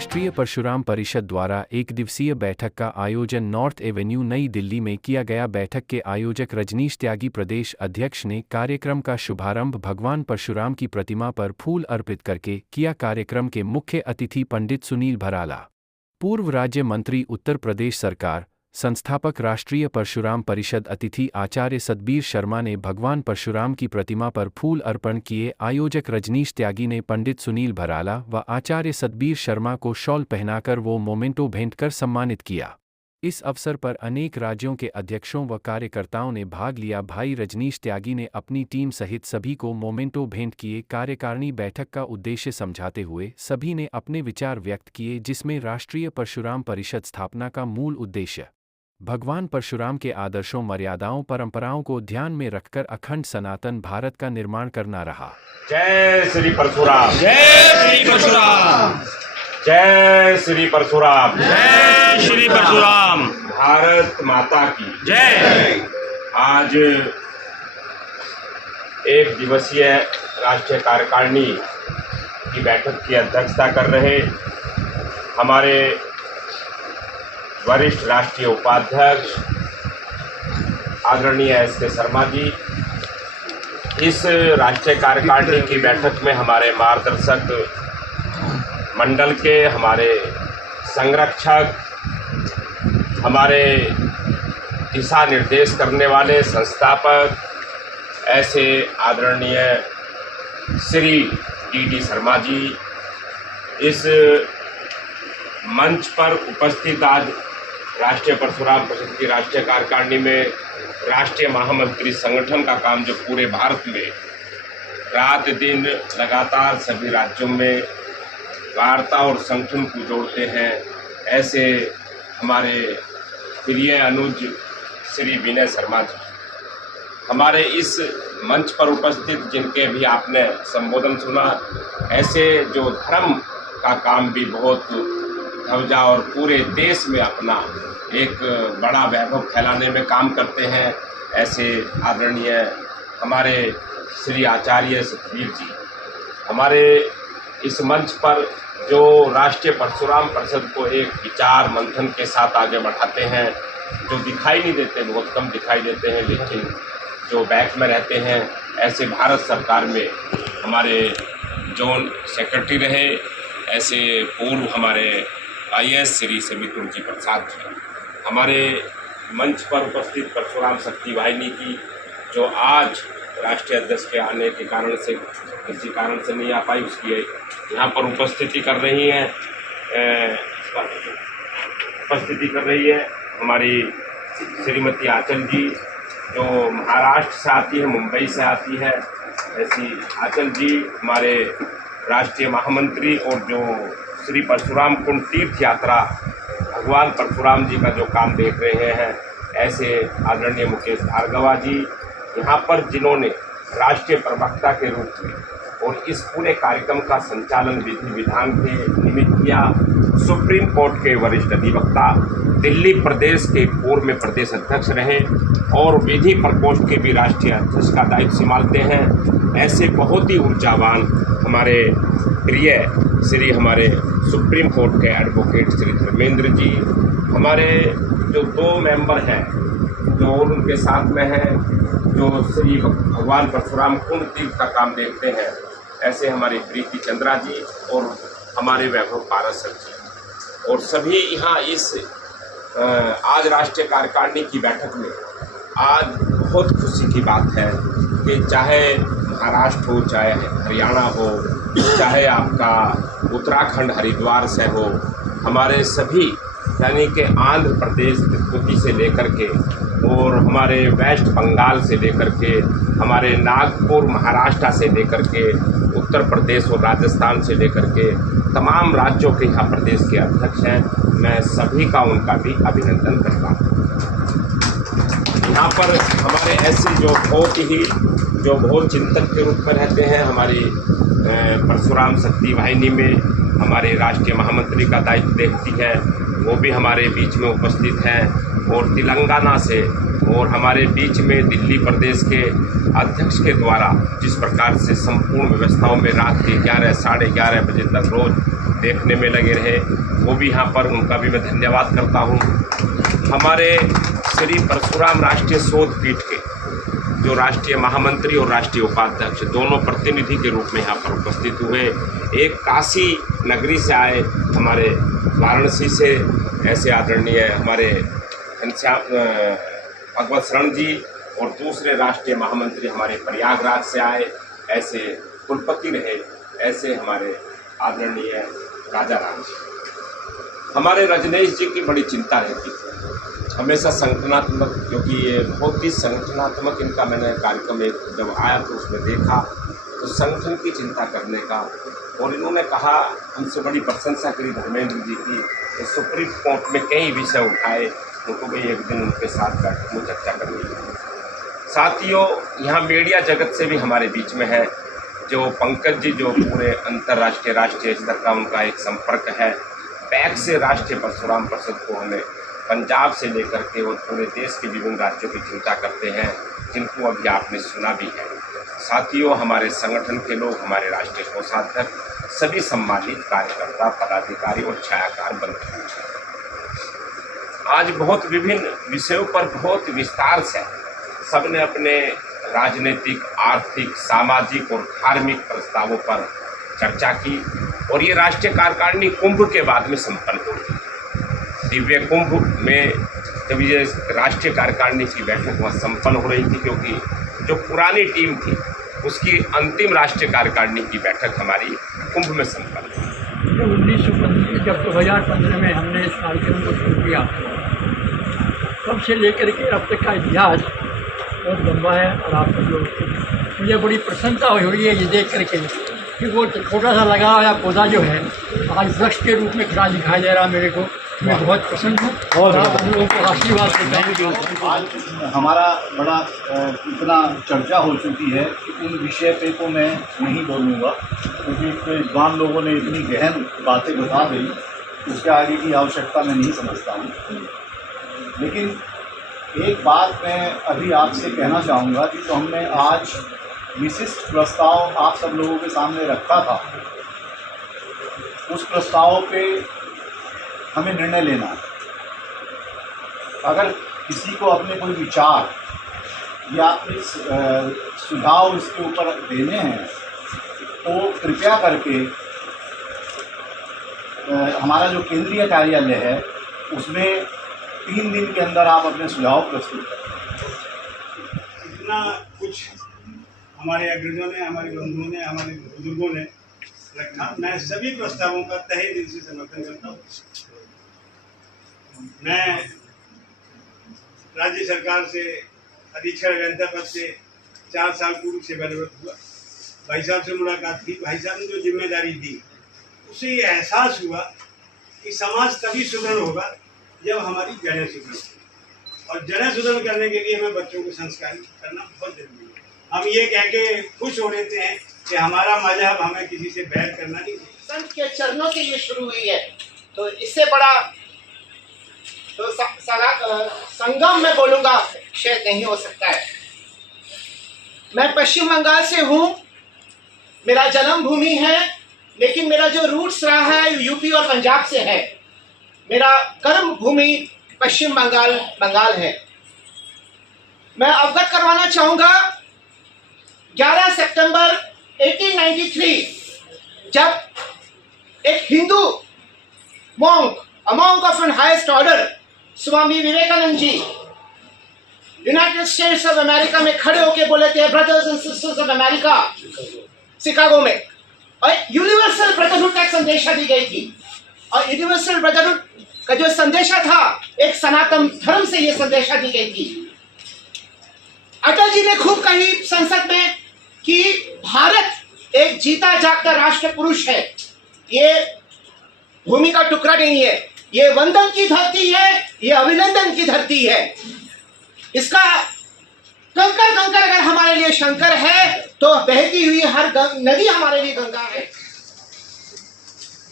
राष्ट्रीय परशुराम परिषद द्वारा एक दिवसीय बैठक का आयोजन नॉर्थ एवेन्यू नई दिल्ली में किया गया। बैठक के आयोजक रजनीश त्यागी प्रदेश अध्यक्ष ने कार्यक्रम का शुभारंभ भगवान परशुराम की प्रतिमा पर फूल अर्पित करके किया। कार्यक्रम के मुख्य अतिथि पंडित सुनील भराला, पूर्व राज्य मंत्री उत्तर प्रदेश सरकार, संस्थापक राष्ट्रीय परशुराम परिषद अतिथि आचार्य सतबीर शर्मा ने भगवान परशुराम की प्रतिमा पर फूल अर्पण किए। आयोजक रजनीश त्यागी ने पंडित सुनील भराला व आचार्य सतबीर शर्मा को शॉल पहनाकर वो मोमेंटो भेंट कर सम्मानित किया। इस अवसर पर अनेक राज्यों के अध्यक्षों व कार्यकर्ताओं ने भाग लिया। भाई रजनीश त्यागी ने अपनी टीम सहित सभी को मोमेंटो भेंट किए। कार्यकारिणी बैठक का उद्देश्य समझाते हुए सभी ने अपने विचार व्यक्त किए, जिसमें राष्ट्रीय परशुराम परिषद स्थापना का मूल उद्देश्य भगवान परशुराम के आदर्शों, मर्यादाओं, परंपराओं को ध्यान में रखकर अखंड सनातन भारत का निर्माण करना रहा। जय श्री परशुराम, जय श्री परशुराम, जय श्री परशुराम, जय श्री परशुराम, भारत माता की जय। आज एक दिवसीय राष्ट्रीय कार्यकारिणी की बैठक की अध्यक्षता कर रहे हमारे वरिष्ठ राष्ट्रीय उपाध्यक्ष आदरणीय एस.के. शर्मा जी, इस राष्ट्रीय कार्यकारिणी की बैठक में हमारे मार्गदर्शक मंडल के, हमारे संरक्षक, हमारे दिशा निर्देश करने वाले संस्थापक ऐसे आदरणीय श्री डी शर्मा जी, इस मंच पर उपस्थित आज राष्ट्रीय परशुराम परिषद की राष्ट्रीय कार्यकारिणी में राष्ट्रीय महामंत्री संगठन का काम जो पूरे भारत में रात दिन लगातार सभी राज्यों में वार्ता और संगठन को जोड़ते हैं, ऐसे हमारे प्रिय अनुज श्री विनय शर्मा जी, हमारे इस मंच पर उपस्थित जिनके भी आपने संबोधन सुना, ऐसे जो धर्म का काम भी बहुत ध्वजा और पूरे देश में अपना एक बड़ा वैभव फैलाने में काम करते हैं, ऐसे आदरणीय हमारे श्री आचार्य सतबीर जी, हमारे इस मंच पर जो राष्ट्रीय परशुराम परिषद को एक विचार मंथन के साथ आगे बढ़ाते हैं, जो दिखाई नहीं देते, बहुत कम दिखाई देते हैं, लेकिन जो बैक में रहते हैं, ऐसे भारत सरकार में हमारे जोन सेक्रेटरी रहे, ऐसे पूर्व हमारे IAS श्री समितुल जी प्रसाद जी, हमारे मंच पर उपस्थित परशुराम शक्ति वाहिनी की जो आज राष्ट्रीय अध्यक्ष के आने के कारण से किसी कारण से नहीं आ पाई, उसकी यहाँ पर उपस्थिति कर रही है हमारी श्रीमती आंचल जी, जो महाराष्ट्र से आती है, मुंबई से आती है। ऐसी आंचल जी हमारे राष्ट्रीय महामंत्री और जो श्री परशुराम कुंड तीर्थ यात्रा भगवान परशुराम जी का जो काम देख रहे हैं, ऐसे आदरणीय मुकेश भार्गवा जी यहाँ पर जिन्होंने राष्ट्रीय प्रवक्ता के रूप में और इस पूरे कार्यक्रम का संचालन विधि विधान के निमित्त किया। सुप्रीम कोर्ट के वरिष्ठ अधिवक्ता, दिल्ली प्रदेश के पूर्व में प्रदेश अध्यक्ष रहे और विधि प्रकोष्ठ के भी राष्ट्रीय अध्यक्ष का दायित्व संभालते हैं, ऐसे बहुत ही ऊर्जावान हमारे प्रिय श्री हमारे सुप्रीम कोर्ट के एडवोकेट श्री धर्मेंद्र जी, हमारे जो 2 मेंबर हैं जो उनके साथ में हैं, जो श्री भगवान परशुराम कुंड तीर्थ का काम देखते हैं, ऐसे हमारी प्रीति चंद्रा जी और हमारे वैभव पारसर जी, और सभी यहाँ इस आज राष्ट्रीय कार्यकारिणी की बैठक में आज बहुत खुशी की बात है कि चाहे महाराष्ट्र हो, चाहे हरियाणा हो, चाहे आपका उत्तराखंड हरिद्वार से हो, हमारे सभी यानी कि आंध्र प्रदेश तिरुपति से लेकर के और हमारे वेस्ट बंगाल से लेकर के, हमारे नागपुर महाराष्ट्र से लेकर के, उत्तर प्रदेश और राजस्थान से लेकर के तमाम राज्यों के यहाँ प्रदेश के अध्यक्ष हैं, मैं सभी का उनका भी अभिनंदन करता हूँ। यहाँ पर हमारे ऐसे जो बहुत चिंतक के रूप में रहते हैं, हमारी परशुराम शक्ति वाहिनी में हमारे राष्ट्रीय महामंत्री का दायित्व देखती है, वो भी हमारे बीच में उपस्थित हैं, और तेलंगाना से और हमारे बीच में दिल्ली प्रदेश के अध्यक्ष के द्वारा जिस प्रकार से संपूर्ण व्यवस्थाओं में रात के 11 साढ़े 11 बजे तक रोज़ देखने में लगे रहे, वो भी यहाँ पर उनका भी मैं धन्यवाद करता हूँ। हमारे श्री परशुराम राष्ट्रीय शोध पीठ के जो राष्ट्रीय महामंत्री और राष्ट्रीय उपाध्यक्ष दोनों प्रतिनिधि के रूप में यहाँ पर उपस्थित हुए, एक काशी नगरी से आए हमारे वाराणसी से ऐसे आदरणीय हमारे घनश्याम भगवत शरण जी, और दूसरे राष्ट्रीय महामंत्री हमारे प्रयागराज से आए ऐसे कुलपति रहे, ऐसे हमारे आदरणीय राजा राम जी। हमारे रजनीश जी की बड़ी चिंता रहती थी हमेशा संगठनात्मक, क्योंकि ये बहुत ही संगठनात्मक इनका मैंने कार्यक्रम एक जब आया तो उसमें देखा तो संगठन की चिंता करने का, और इन्होंने कहा हमसे बड़ी प्रशंसा करी धर्मेंद्र जी की, तो सुप्रीम कोर्ट में कई विषय उठाए, उनको भी एक दिन उनके साथ बैठक में चर्चा करनी है। साथियों, यहाँ मीडिया जगत से भी हमारे बीच में है जो पंकज जी, जो पूरे अंतर्राष्ट्रीय राष्ट्रीय स्तर का उनका एक संपर्क है। पैक से राष्ट्रीय परशुराम परिषद को हमें पंजाब से लेकर के और पूरे देश के विभिन्न राज्यों की चिंता करते हैं, जिनको अभी आपने सुना भी है। साथियों, हमारे संगठन के लोग, हमारे राष्ट्रीय कोषाध्यक्ष, सभी सम्मानित कार्यकर्ता, पदाधिकारी और छायाकार बंधु आज बहुत विभिन्न विषयों पर बहुत विस्तार से सबने अपने राजनीतिक, आर्थिक, सामाजिक और धार्मिक प्रस्तावों पर चर्चा की, और ये राष्ट्रीय कार्यकारिणी कुंभ के बाद में संपन्न हुई। दिव्य कुंभ में जब ये राष्ट्रीय कार्यकारिणी की बैठक वहाँ संपन्न हो रही थी, क्योंकि जो पुरानी टीम थी उसकी अंतिम राष्ट्रीय कार्यकारिणी की बैठक हमारी कुंभ में संपन्न हुई। 1915 जब 2015 में हमने इस कार्यक्रम को शुरू किया, तब से लेकर के अब तक का इतिहास बहुत लंबा है, और आप सब लोग मुझे बड़ी प्रसन्नता हुई है ये देख करके कि वो छोटा सा लगा हुआ पौधा जो है आज वृक्ष के रूप में खड़ा दिखाई दे रहा है मेरे को। मैं बहुत प्रसन्न हूँ और आप हम लोगों को आशीर्वाद देता हूँ। आज हमारा बड़ा इतना चर्चा हो चुकी है कि उन विषय पे तो मैं नहीं बोलूँगा, क्योंकि विद्वान लोगों ने इतनी गहन बातें बता दी, उसके आगे की आवश्यकता मैं नहीं समझता हूँ। लेकिन एक बात मैं अभी आपसे कहना चाहूँगा कि जो हमने आज विशिष्ट प्रस्ताव आप सब लोगों के सामने रखा था, उस प्रस्ताव पे हमें निर्णय लेना है। अगर किसी को अपने कोई विचार या अपने सुझाव इसके ऊपर देने हैं तो कृपया करके हमारा जो केंद्रीय कार्यालय है उसमें 3 दिन के अंदर आप अपने सुझाव प्रस्तुत करें। इतना कुछ हमारे अग्रजों ने, हमारे बंधुओं ने, हमारे बुजुर्गों ने रखा, मैं सभी प्रस्तावों का तहे दिल से समर्थन करता हूँ। मैं राज्य सरकार से अधीक्षण अभियंता पद से 4 साल पूर्व सेवानिवृत्त हुआ। भाई साहब से मुलाकात की, भाई साहब ने जो जिम्मेदारी दी उससे ये एहसास हुआ कि समाज तभी सुदृढ़ होगा जब हमारी जड़ें सुदृढ़ हों, और जड़ें सुदृढ़ करने के लिए हमें बच्चों को संस्कारित करना बहुत जरूरी है। हम ये कह के खुश हो लेते हैं कि हमारा मजहब हमें किसी से बैर करना नहीं। संत के चरणों से ये शुरू हुई है, तो इससे बड़ा तो संगम में बोलूँगा शायद नहीं हो सकता है। मैं पश्चिम बंगाल से हूँ, मेरा जन्मभूमि है, लेकिन मेरा जो रूट्स रहा है यूपी और पंजाब से है। मेरा कर्म भूमि पश्चिम बंगाल है। मैं अवगत करवाना चाहूँगा 11 सितंबर 1893 जब एक Hindu monk of an highest order Swami Vivekananda ji United States of America में खड़े होकर बोले थे, brothers and sisters of America, Chicago में, और यूनिवर्सल ब्रदरहुड का संदेशा दी गई थी। और यूनिवर्सल ब्रदरहुड का जो संदेशा था एक सनातन धर्म से ये संदेशा दी गई थी। अटल जी ने खूब कही संसद में कि भारत एक जीता जागता राष्ट्र पुरुष है, ये भूमि का टुकड़ा नहीं है, ये वंदन की धरती है, ये अभिनंदन की धरती है। इसका कंकर कंकर अगर हमारे लिए शंकर है तो बहती हुई हर नदी हमारे लिए गंगा है।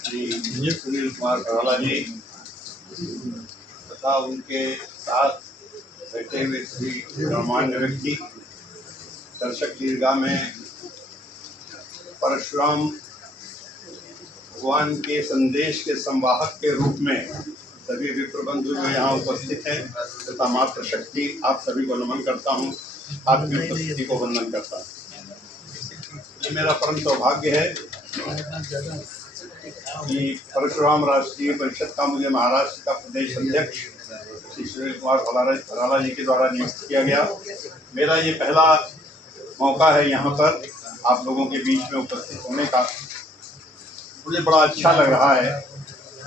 सुनील कुमार करोला जी तथा उनके साथ बैठे हुए श्री गणमान्य व्यक्ति, दर्शक दीर्घा में परशुराम भगवान के संदेश के संवाहक के रूप में सभी विप्र बंधु जो यहाँ उपस्थित हैं तथा मातृशक्ति, आप सभी को नमन करता हूँ, आपकी उपस्थिति को वंदन करता हूँ। ये मेरा परम सौभाग्य है कि परशुराम राष्ट्रीय परिषद का मुझे महाराष्ट्र का प्रदेश अध्यक्ष श्री सुनील कुमार भराला जी के द्वारा नियुक्त किया गया। मेरा ये पहला मौका है यहाँ पर आप लोगों के बीच में उपस्थित होने का, मुझे बड़ा अच्छा लग रहा है।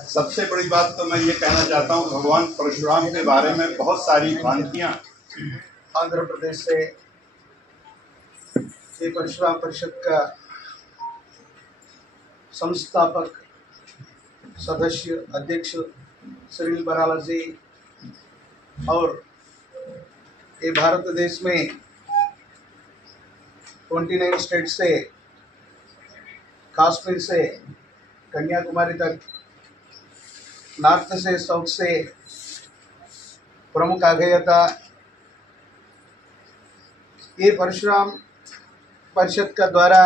सबसे बड़ी बात तो मैं ये कहना चाहता हूँ, भगवान परशुराम के बारे में बहुत सारी भ्रांतियाँ आंध्र प्रदेश से ये परशुराम परिषद का संस्थापक सदस्य अध्यक्ष सुनील बराला जी और ये भारत देश में 29 स्टेट से कश्मीर से कन्याकुमारी तक, नॉर्थ से साउथ से प्रमुख आ गया था। ये परशुराम परिषद का द्वारा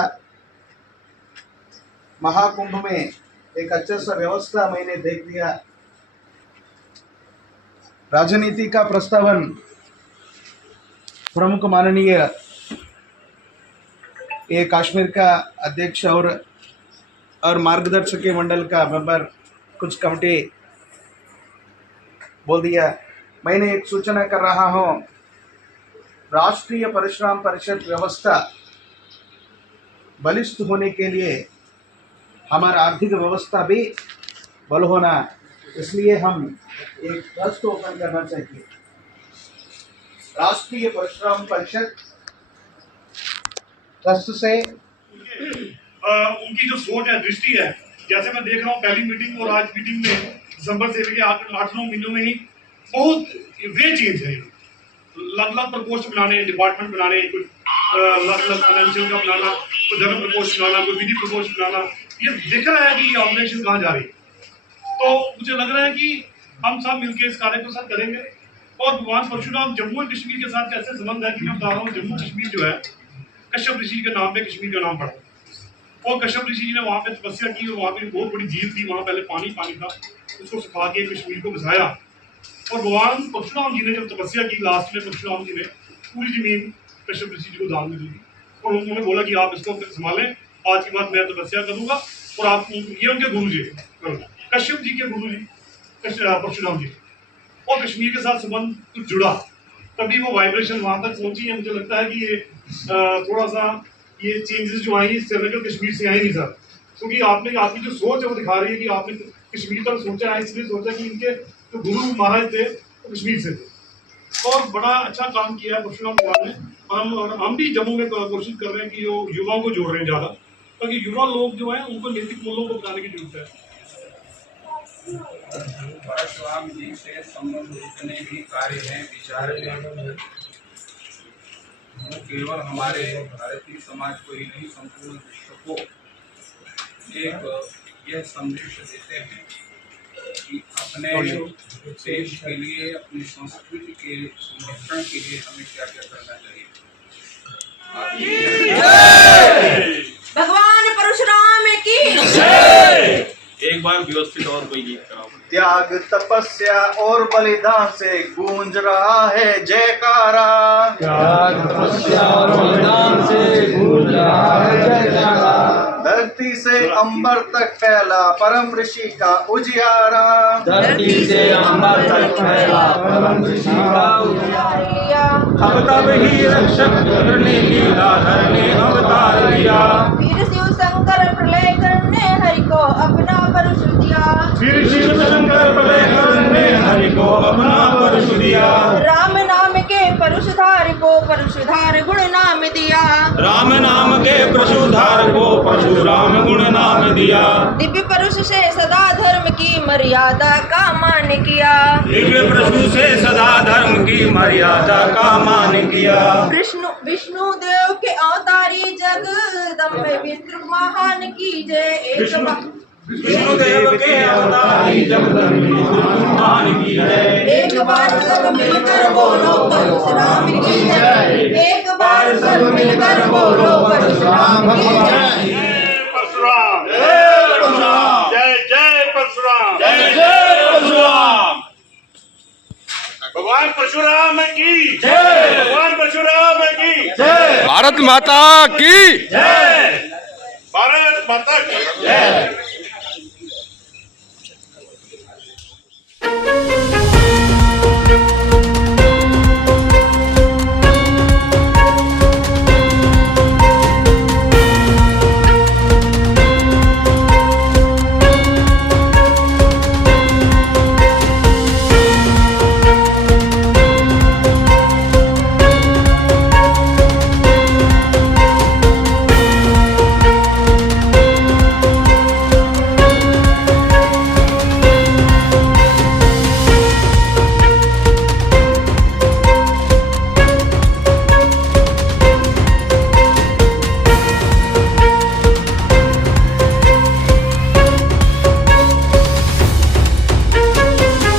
महाकुंभ में एक अच्छा सा व्यवस्था मैंने देख लिया। राजनीति का प्रस्तावन प्रमुख माननीय ये कश्मीर का अध्यक्ष और मार्गदर्शक मंडल का मेंबर कुछ कमेटी बोल दिया। मैंने एक सूचना कर रहा हूँ, राष्ट्रीय परशुराम परिषद व्यवस्था बलिष्ठ होने के लिए हमारा आर्थिक व्यवस्था भी बल होना, इसलिए हम एक ट्रस्ट ओपन करना चाहिए। राष्ट्रीय परशुराम परिषद ट्रस्ट से उनकी जो सोच है, दृष्टि है, जैसे मैं देख रहा हूँ पहली मीटिंग और आज मीटिंग में दिसंबर से लेकर 8-9 महीनों में ही बहुत वे चेंज है। अलग-अलग प्रकोष्ठ बनाने, डिपार्टमेंट बनाने, कुछ अलग-अलग फाइनेंशियल का बनाना, कुछ धर्म प्रकोष्ठ बनाना, कोई विधि प्रकोष्ठ बनाना, ये दिख रहा है कि ये ऑपरेशन कहाँ जा रही है। तो मुझे लग रहा है कि हम सब मिलकर इस कार्य को साथ करेंगे। और भगवान परशुराम जम्मू एंड कश्मीर के साथ कैसे संबंध है कि मैं बता रहा हूँ, जम्मू कश्मीर जो है कश्यप ऋषि के नाम पे कश्मीर का नाम पड़ा, और कश्यप ऋषि जी ने वहाँ पे तपस्या की और वहाँ पे बहुत बड़ी झील थी, वहाँ पहले पानी था, उसको सुखा के कश्मीर को बसाया। और भगवान परशुराम जी ने जब तपस्या की, लास्ट में परशुराम जी ने पूरी जमीन कश्यप ऋषि जी को दान में दी और उन्होंने बोला कि आप इसको संभालें, आज के बाद मैं तपस्या करूंगा। और आप ये उनके गुरु जी कश्यप जी के गुरु जी परशुराम जी, और कश्मीर के साथ संबंध कुछ जुड़ा, तभी वो वाइब्रेशन वहाँ तक पहुंची है। मुझे लगता है कि ये थोड़ा सा ये चेंजेस जो आई श्रीनगर कश्मीर से आई नहीं सर, क्योंकि आपकी जो सोच है वो दिखा रही है कि आपने कश्मीर तक सोचा है, इसलिए सोचा कि इनके जो गुरु महाराज थे वो कश्मीर से थे, और बड़ा अच्छा काम किया है परशुराम भगवान ने। और हम भी जम्मू में कोशिश कर रहे हैं कि जो युवाओं को जोड़ रहे हैं ज़्यादा, ताकि युवा लोग जो हैं उनको नैतिक मूल्यों को बताने की जरूरत है। परशुराम जी से संबंध जितने भी कार्य हैं, विचार हैं, वो केवल हमारे भारतीय समाज को ही नहीं, संपूर्ण विश्व को एक यह संदेश देते हैं कि अपने देश के लिए, अपनी संस्कृति के संरक्षण के लिए हमें क्या क्या करना चाहिए। भगवान परशुराम की एक बार व्यवस्थित और कोई गीत कराओ। त्याग तपस्या और बलिदान से गूंज रहा है जयकारा, त्याग तपस्या और बलिदान से गूंज रहा है जयकारा। धरती से अंबर तक फैला परम ऋषि का उजियारा, धरती से अंबर तक फैला परम ऋषि का उजियारा। अब तब ही रक्षक करने की राधर ने अवतार लिया, वीर शिव शंकर प्रलय करने हरि को अपना परशु दिया, फिर शिव शंकर प्रलय करने हरि को अपना परशु दिया। राम नाम के परशुधार को परशुधार गुण नाम दिया, राम नाम के परशुधार को परशुराम गुण नाम दिया। दिव्य परशु से सदा धर्म की मर्यादा का मान किया, दिव्य परशु से सदा धर्म की मर्यादा का मान किया। विष्णु देव के अवतारी जगदम्बे विष्णु महान की जय। विष्णुदेव के अवतारी जगदम्बा हनुमान की जय। एक बार सब मिलकर बोलो परशुराम की जय। एक बार सब मिलकर बोलो परशुराम की जय। परशुराम जय जय परशुराम जय जय परशुराम। भगवान परशुराम की जय। भगवान परशुराम की जय। भारत माता की जय। भारत माता की जय।